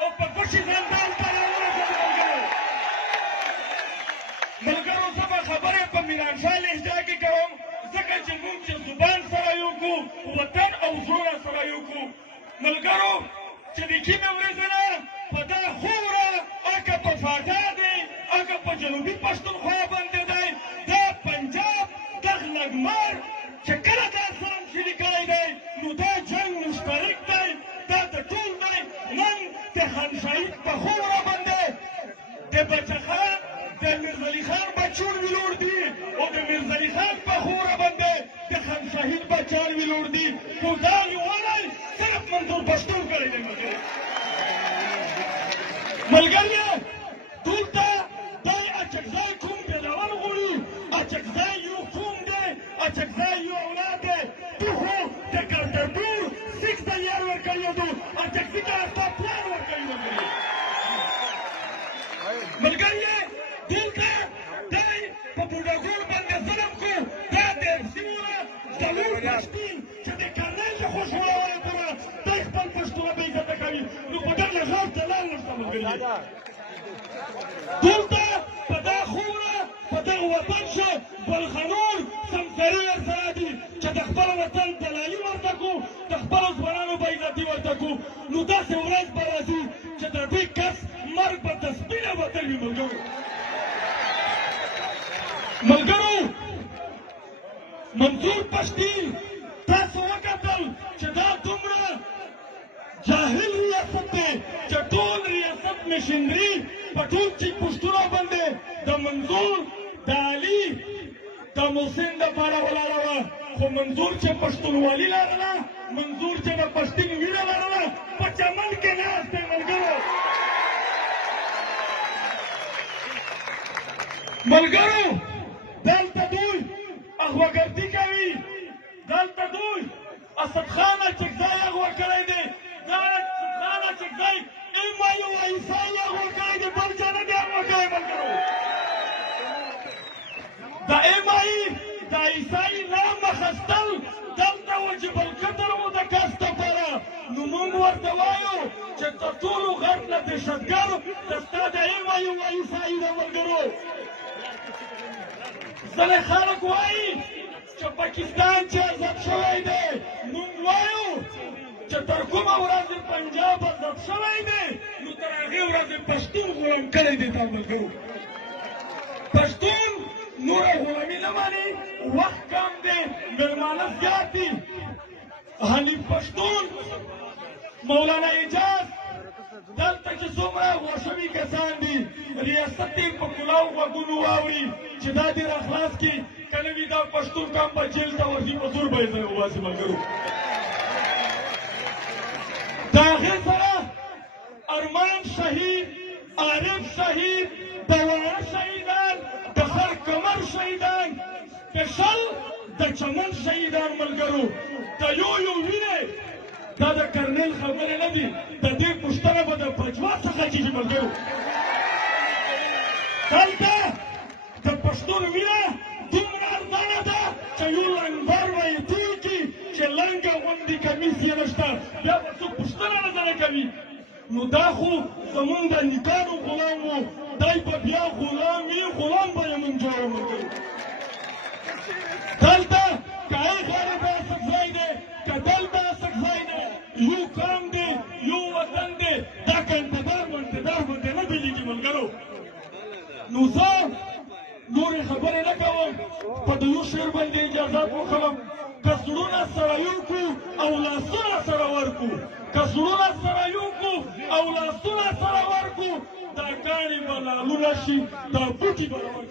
او په خوشي زندان ته راورسېد. ملګرو زه به خبرې په ميرانشاه لهجه کې کوم ځکه چې موږ چې زبان سره یو کو وطن او زړونه سره یو کو. ملګرو چې د کومې ورځې نه په دا خوره اکه په فاجا دی اکه په جنوبي پښتونخوا باندې دی دا پنجاب دغ لګمار چې کله دا سلام شروع کړی دی نو دا جنګ مشترک دی دا د ټول دی. نن د خان شهید په خوره باندې د بچخان د میرزعلي خان بچون ویلوړ دي او د میرزعلي خان په خوره باندې د خان شهید بچان ویلوړ دي. خو دا یووالی صرف منظور پښتون کړی دی. ملګریه دلته دی اچکزی کوم بېلول غواړي. اچکزی یو قوم دی، اچکزی یو اولاد دی. تو خو د ګردربور سیک ته یار ورکوي دو اچکزي ته ستا پلار ورکوي. ملګریه دلته دی په بوډاګور باندې ظلم کو. دا د سیمونه څلور پښتون چې د کرنیل د خوشحالولو پوره دی خپل پښتونه بې عزته کوي. نو په دغه غږ ته لار نشته ملګریه. دلته په دا خوره په دغه وطن شه بلخنور سمسري ورسره دي چې د خپل وطن دلالي ورته کړو د خپلو ځوانانو به عزتي ورته کړو. نو داسې ورځ به راځي چې د دې کس مرګ به د سپینه وطن وي. ملګرو منظور پښتي تاسو وکتل چې دا دومره جاهل ریاست دی چې ټول ریاست مشینري په ټول چیک پوسټونو باندې د منظور د علي د محسن دپاره ولاړه وه. خو منظور چې پښتونوالي لرله منظور چې د پښتون وینه لرله په چمن کې ناست دی. ملګرو دلته دوی اغواګردي کوي. دلته دوی اسد خان اچکزی اغوا کړی دی. دا اسد خان اچکزی ایمایو عیسائی اغوا کړی دی، بل چا نه دی اغوا کړی. ملګرو د ایمایي د عیسائی نام اخیستل دلته واجب القتل و د کس دپاره. نو موږ ورته وایو چې تر ټولو غټ نه دهشتګر د ستا د ایمایو عیسائی دی. ملګرو ځینې خلک وایي چې پاکستان چې آزاد شوی دی موږ وایو چې تر کومه ورځې پنجاب آزاد شوی دی نو تر هغې ورځې پښتون غلام کړی دی. تا ملګرو پښتون نوره غلامي نه مني، وخت کم دی، مېلمانه زیات دي. حنیف پښتون مولانا اجاز دلته چې څومره غوښوي کسان دي ریاست یې په کلاو غوږونو واوري چې دا دې راخلاص کړي کنه وي دا پښتون کم به جیل ته ورځي په زور به یې ځای وباسي. ملګرو د هغې سره ارمان شهید، عارف شهید، د واړه شهیدان، د خر کمر شهیدان، سپیشل د چمن شهیدان. ملګرو د یو وینې دا د کرنیل خبرې نه دي. د دې پوښتنه به د پجوا څخه کېږي. ملګرو دلته د پښتون وینه دومره ارزانه ده چې یو لنګر به یې توی کړي چې لنګه غوندې کمیس یې نشته بیا به څوک پوښتنه راسره کوي. نو دا خو زمونږ د نیکانو غلام و، دی به بیا غلام وي، غلام به یې مونږ جوړو. ملګرو دلته که ایغاړې به اسکزی دی که دلته اسکزی دی یو قام دی یو وطن دی. دا که انتظار باندې نه بېلېږي. ملګرو نو زه نورې خبرې نه کوم، په د یو شعر باندې اجازات وخلم. که زړونه سره یو کړو او لاسونه سره ورکړو، که زړونه سره یو کړو او لاسونه سره ورکړو دا کاڼي به لالونه شي دا بوټي به راوړي.